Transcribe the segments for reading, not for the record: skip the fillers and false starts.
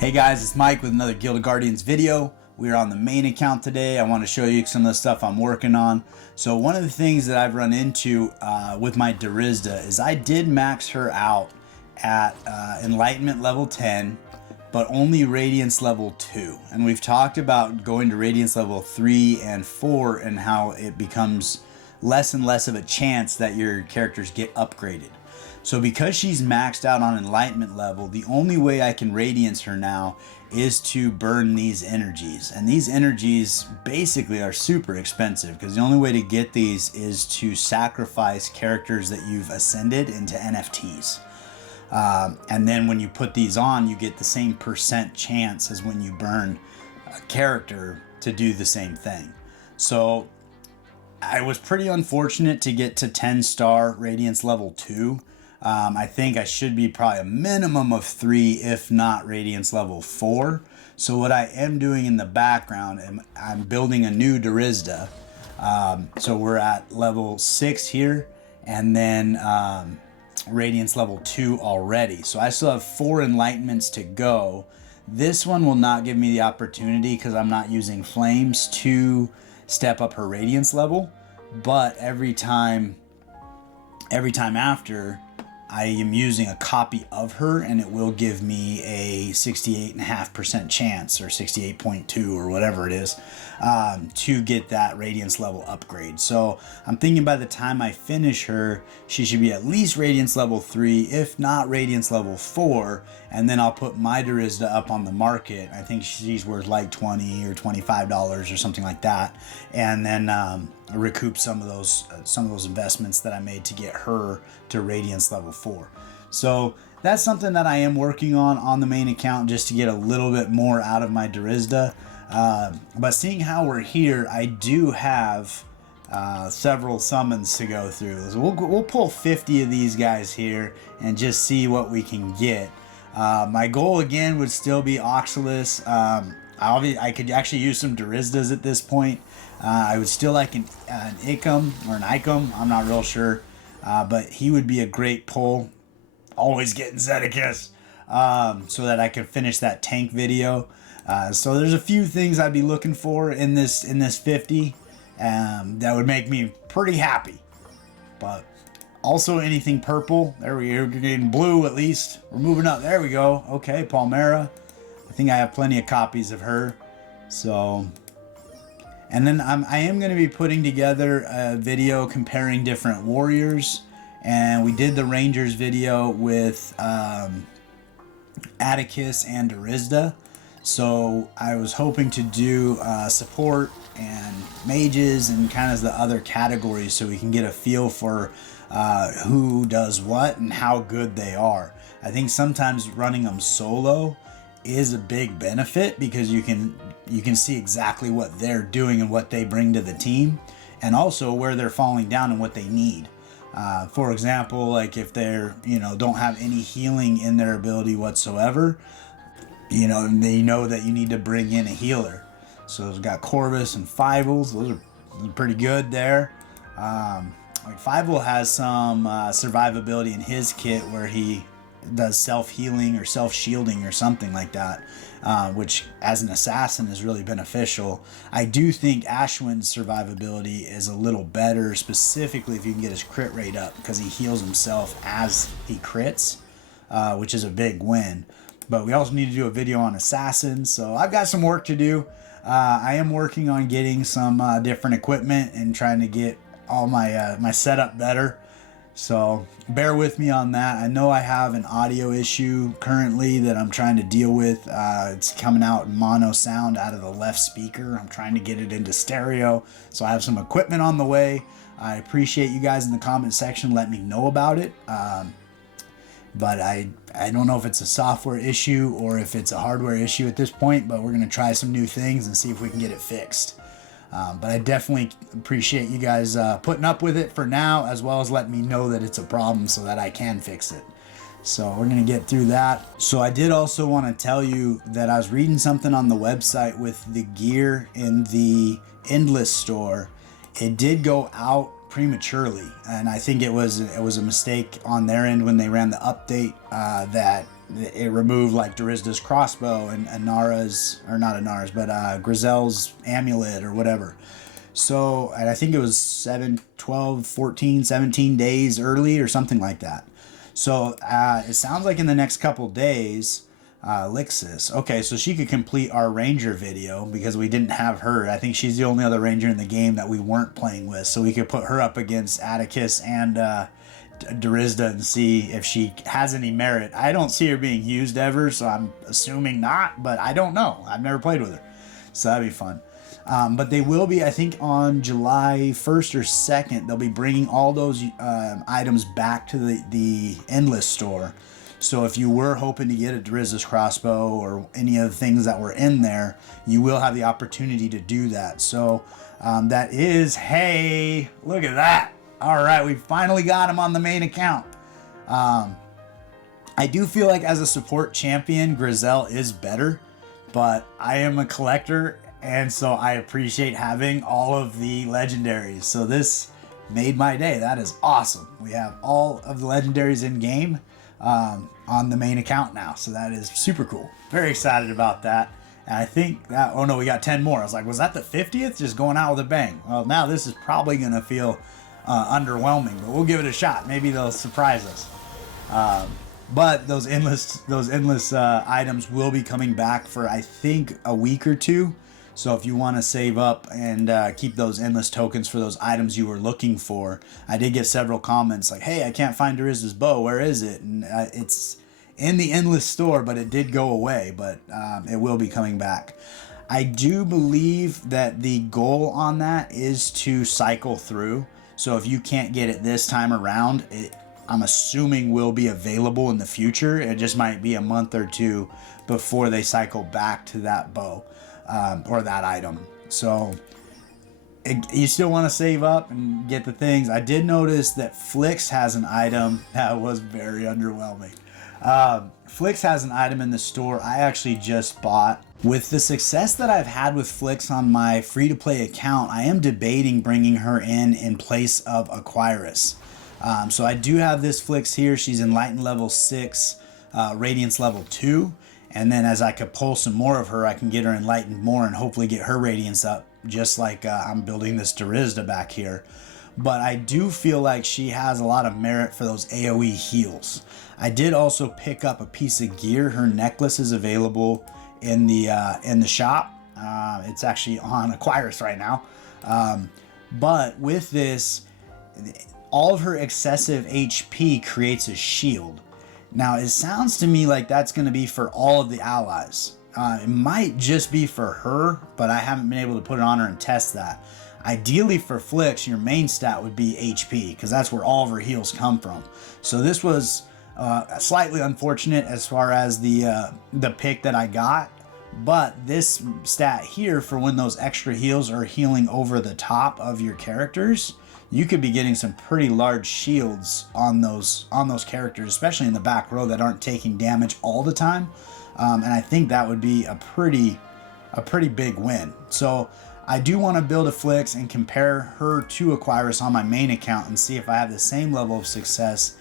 Hey guys, it's Mike with another Guild of Guardians video. We're on the main account today. I want to show you some of the stuff I'm working on. So one of the things that I've run into with my Durizda is I did max her out at Enlightenment level 10, but only Radiance level 2. And we've talked about going to Radiance level 3 and 4 and how it becomes less and less of a chance that your characters get upgraded. So because she's maxed out on Enlightenment level, the only way I can Radiance her now is to burn these energies. And these energies basically are super expensive because the only way to get these is to sacrifice characters that you've ascended into NFTs. And then when you put these on, you get the same percent chance as when you burn a character to do the same thing. So I was pretty unfortunate to get to 10-star Radiance level 2. I think I should be probably a minimum of 3, if not Radiance level 4. So what I am doing in the background, I'm building a new Durizda. So we're at level 6 here, and then Radiance level 2 already. So I still have 4 enlightenments to go. This one will not give me the opportunity because I'm not using flames to step up her Radiance level. But every time after, I am using a copy of her, and it will give me a 68.5% chance, or 68.2, or whatever it is, to get that Radiance level upgrade. So I'm thinking by the time I finish her, she should be at least Radiance level 3, if not Radiance level 4, and then I'll put my Durizda up on the market. I think she's worth like $20 or $25 or something like that, and then recoup some of those investments that I made to get her to Radiance level 4. So that's something that I am working on the main account, just to get a little bit more out of my Durizda. But seeing how we're here, I do have several summons to go through. So we'll pull 50 of these guys here and just see what we can get. My goal again would still be Oxalis. I could actually use some Durizdas at this point. I would still like an Icum or an Icum. I'm not real sure. But he would be a great pull. Always getting Zedekis. So that I can finish that tank video. So there's a few things I'd be looking for in this 50 that would make me pretty happy. But also anything purple. There we go. We're getting blue at least. We're moving up. There we go. Okay, Palmera. I think I have plenty of copies of her. So, and then I am going to be putting together a video comparing different warriors. And we did the Rangers video with Atticus and Durizda. So I was hoping to do support and mages and kind of the other categories, so we can get a feel for who does what and how good they are. I think sometimes running them solo is a big benefit because you can see exactly what they're doing and what they bring to the team, and also where they're falling down and what they need. For example, like if they're, don't have any healing in their ability whatsoever, they know that you need to bring in a healer. So we've got Corvus and Fievel. Those are pretty good there. Like Fievel has some survivability in his kit where he does self-healing or self-shielding or something like that, which as an assassin is really beneficial. I do think Ashwin's survivability is a little better, specifically if you can get his crit rate up, because he heals himself as he crits, which is a big win. But we also need to do a video on assassins, so I've got some work to do. I am working on getting some different equipment and trying to get all my setup better. So bear with me on that. I know I have an audio issue currently that I'm trying to deal with. It's coming out in mono sound out of the left speaker. I'm trying to get it into stereo. So I have some equipment on the way. I appreciate you guys in the comment section. Let me know about it. But I don't know if it's a software issue or if it's a hardware issue at this point, but we're going to try some new things and see if we can get it fixed. But I definitely appreciate you guys putting up with it for now, as well as letting me know that it's a problem so that I can fix it. So we're going to get through that. So I did also want to tell you that I was reading something on the website with the gear in the Endless store. It did go out prematurely, and I think it was a mistake on their end when they ran the update that it removed like Durizda's crossbow and Inara's, or not Inara's, but Grizel's amulet or whatever. So, and I think it was 7, 12, 14, 17 days early or something like that. So it sounds like in the next couple days, Lixis. Okay, so she could complete our ranger video because we didn't have her. I think she's the only other ranger in the game that we weren't playing with. So we could put her up against Atticus and Durizda and see if she has any merit. I don't see her being used ever, so I'm assuming not, but I don't know. I've never played with her. So that'd be fun. But they will be, I think, on July 1st or 2nd, they'll be bringing all those items back to the Endless store. So if you were hoping to get a Durizda's crossbow or any of the things that were in there, you will have the opportunity to do that. So that is, hey, look at that. All right, we finally got him on the main account. I do feel like as a support champion, Grizel is better, but I am a collector, and so I appreciate having all of the legendaries. So this made my day. That is awesome. We have all of the legendaries in game on the main account now. So that is super cool. Very excited about that. And I think that, oh no, we got 10 more. I was like, was that the 50th? Just going out with a bang. Well, now this is probably going to feel underwhelming, but we'll give it a shot. Maybe they'll surprise us. But those endless items will be coming back for, I think, a week or two. So if you want to save up and keep those endless tokens for those items you were looking for, I did get several comments like, hey, I can't find Durizda's bow. Where is it? And it's in the endless store, but it did go away, but it will be coming back. I do believe that the goal on that is to cycle through. So if you can't get it this time around, I'm assuming will be available in the future. It just might be a month or two before they cycle back to that bow. Or that item. So you still want to save up and get the things. I did notice that Flix has an item that was very underwhelming. Flix has an item in the store I actually just bought. With the success that I've had with Flix on my free-to-play account, I am debating bringing her in place of Aquirus. So I do have this Flix here. She's Enlightened level 6, Radiance level 2. And then as I could pull some more of her, I can get her enlightened more and hopefully get her radiance up, just like I'm building this Durizda back here. But I do feel like she has a lot of merit for those AoE heals. I did also pick up a piece of gear. Her necklace is available in the shop. It's actually on Aquirus right now. But with this, all of her excessive HP creates a shield. Now, it sounds to me like that's going to be for all of the allies. It might just be for her, but I haven't been able to put it on her and test that. Ideally for Flix, your main stat would be HP, because that's where all of her heals come from. So this was slightly unfortunate as far as the pick that I got. But this stat here, for when those extra heals are healing over the top of your characters, you could be getting some pretty large shields on those characters, especially in the back row that aren't taking damage all the time. And I think that would be a pretty big win. So I do want to build a Flix and compare her to Aquirus on my main account and see if I have the same level of success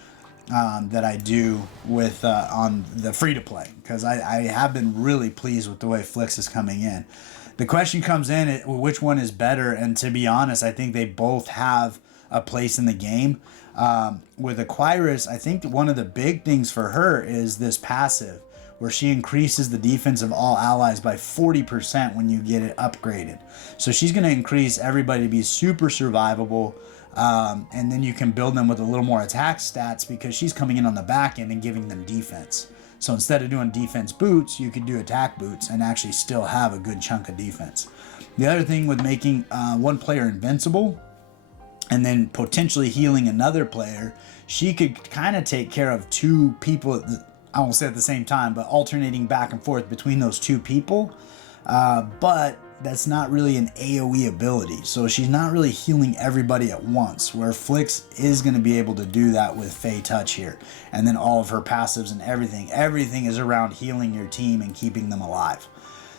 that I do with on the free-to-play, because I have been really pleased with the way Flix is coming in. The question comes in, which one is better? And to be honest, I think they both have a place in the game. With Aquirus, I think one of the big things for her is this passive, where she increases the defense of all allies by 40% when you get it upgraded. So she's going to increase everybody to be super survivable, and then you can build them with a little more attack stats because she's coming in on the back end and giving them defense. So instead of doing defense boots, you could do attack boots and actually still have a good chunk of defense. The other thing with making one player invincible and then potentially healing another player, she could kind of take care of two people, I won't say at the same time, but alternating back and forth between those two people. But that's not really an AoE ability. So she's not really healing everybody at once, where Flix is going to be able to do that with Fey Touch here. And then all of her passives and everything is around healing your team and keeping them alive.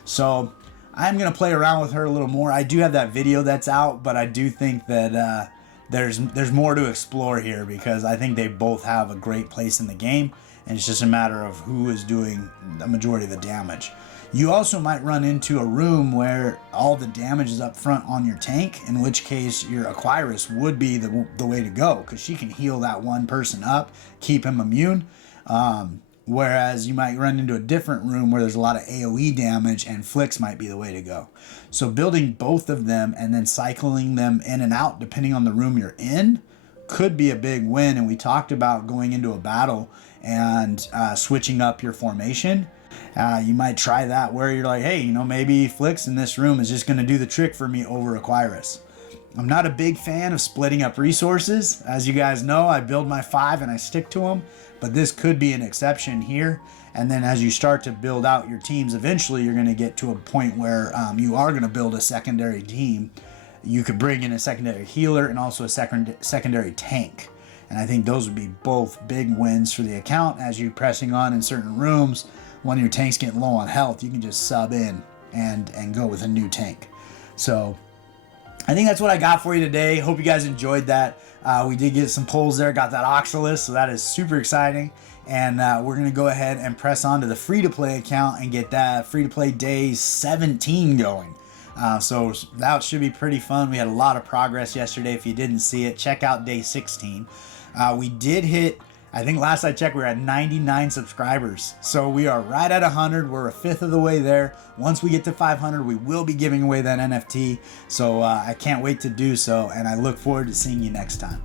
So I'm going to play around with her a little more. I do have that video that's out, but I do think that there's more to explore here, because I think they both have a great place in the game, and it's just a matter of who is doing the majority of the damage. You also might run into a room where all the damage is up front on your tank, in which case your Aquirus would be the way to go, because she can heal that one person up, keep him immune. Whereas you might run into a different room where there's a lot of AoE damage, and Flicks might be the way to go. So building both of them and then cycling them in and out depending on the room you're in could be a big win. And we talked about going into a battle and switching up your formation. You might try that where you're like, hey, maybe Flicks in this room is just going to do the trick for me over Aquirus. I'm not a big fan of splitting up resources. As you guys know, I build my 5 and I stick to them, but this could be an exception here. And then as you start to build out your teams, eventually you're going to get to a point where you are going to build a secondary team. You could bring in a secondary healer and also a secondary tank. And I think those would be both big wins for the account. As you're pressing on in certain rooms, one of your tanks getting low on health, you can just sub in and go with a new tank. So I think that's what I got for you today. Hope you guys enjoyed that. We did get some polls there, got that Oxalis, so that is super exciting. And we're going to go ahead and press on to the free-to-play account and get that free-to-play day 17 going. So that should be pretty fun. We had a lot of progress yesterday. If you didn't see it, check out day 16. We did hit, I think last I checked, we were at 99 subscribers. So we are right at 100. We're a fifth of the way there. Once we get to 500, we will be giving away that NFT. So I can't wait to do so, and I look forward to seeing you next time.